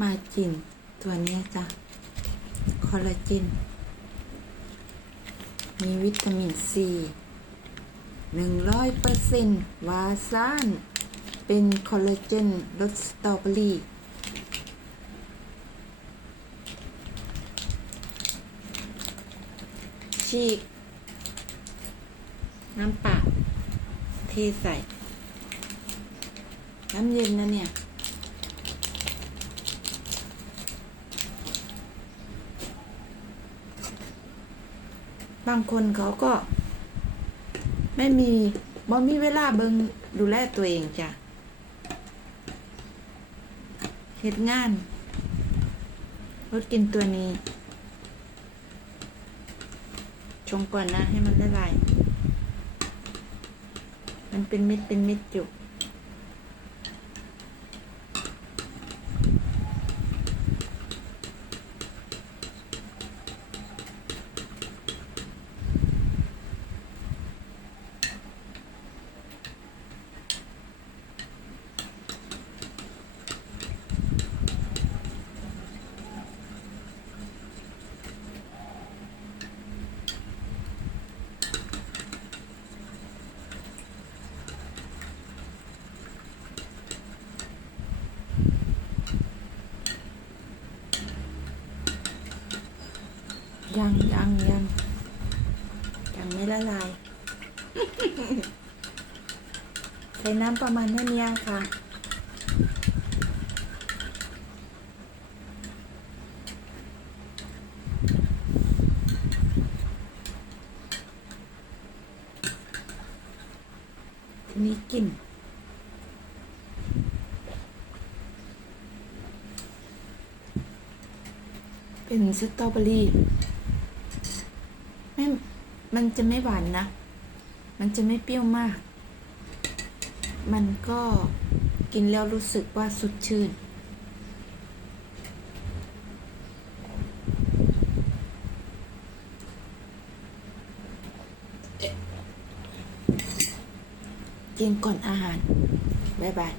มาจินตัวนี้จ้ะ คอลลาเจน มีวิตามินซีหนึ่งร้อยเปอร์เซ็นต์วาซานเป็นคอลลาเจนรสสตรอเบอรี่ ฉีก น้ำเปล่าเทใส่ น้ำเย็นนะเนี่ย บางคนเขาก็ ไม่มีบ่มีเวลาเบิงดูแลตัวเองจ้ะเฮ็ดงานลดกินตัวนี้ ชงก่อนนะให้มันละลาย มันเป็นเม็ดเป็นเม็ดอยู่ ยังยังยังยังไม่ละลาย ใส่น้ำประมาณนี้ยังค่ะ ทีนี้กินเป็นสตรอเบอรี่ ไม่มันจะไม่หวานนะ มันจะไม่เปรี้ยวมาก มันก็กินแล้วรู้สึกว่าสดชื่น กินก่อนอาหาร บ๊ายบาย